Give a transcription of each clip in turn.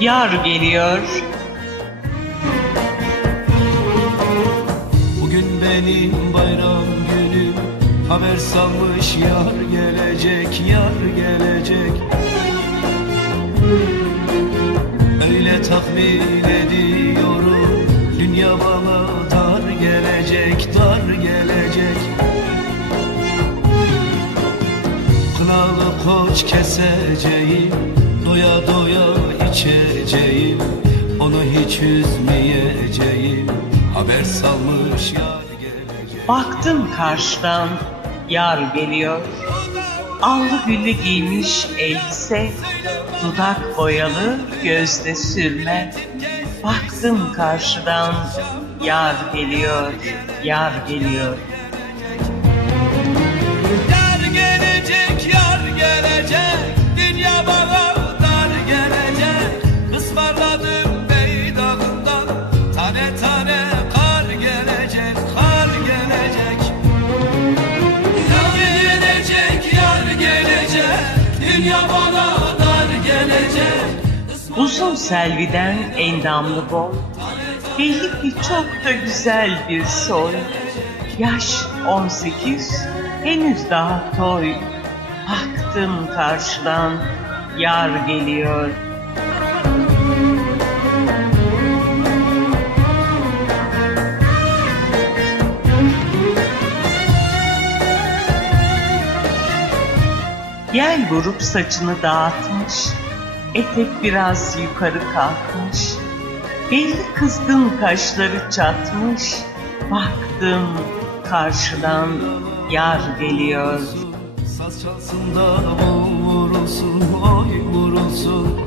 yar geliyor. Bugün benim bayram günüm Haber salmış yar gelecek, yar gelecek Öyle tahmin ediyorum Dünya bana dar gelecek, dar gelecek Kınalı koç keseceğim Doya doya içeceğim Onu hiç üzmeyeceğim Haber salmış yar gelecek Baktım karşıdan yar geliyor. Allı güllü giymiş elbise, dudak boyalı gözde sürme. Baktım karşıdan yar geliyor, yar geliyor. Uzun selviden endamlı boy, belli ki çok da güzel bir soy. Yaş 18, henüz daha toy. Baktım karşıdan yar geliyor. Yel vurup saçını dağıtmış, etek biraz yukarı kalkmış. Belli kızgın kaşları çatmış, baktım karşıdan yar geliyor. Saz çalsın da vurulsun, oy vurulsun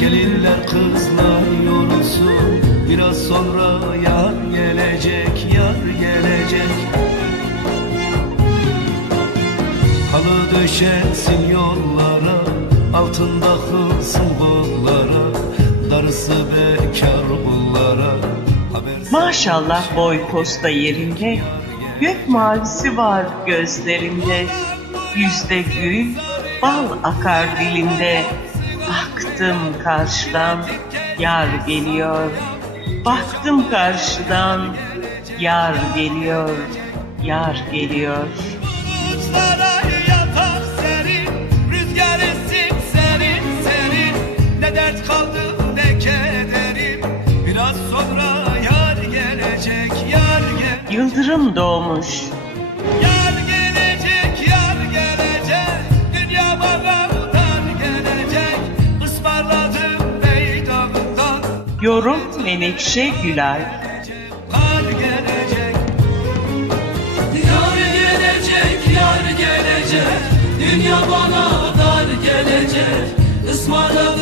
Gelinler kızlar yorulsun Biraz sonra yar gelecek, yar gelecek Halı döşensin yollara Altında kılsın kollara Darısı bekar Haber Maşallah boy posta yerinde, gök mavisi var gözlerinde. Yüzde gül, bal akar dilinde. Baktım karşıdan yar geliyor. Baktım karşıdan yar geliyor, yar geliyor. Yıldırım doğmuş. Yar gelecek yar gelecek. Dünya bana dar gelecek. Ismarladım meydanından Yorum Menekşe Gülay. Kar gelecek. Yar gelecek yar gelecek. Dünya bana dar gelecek. Ismarladım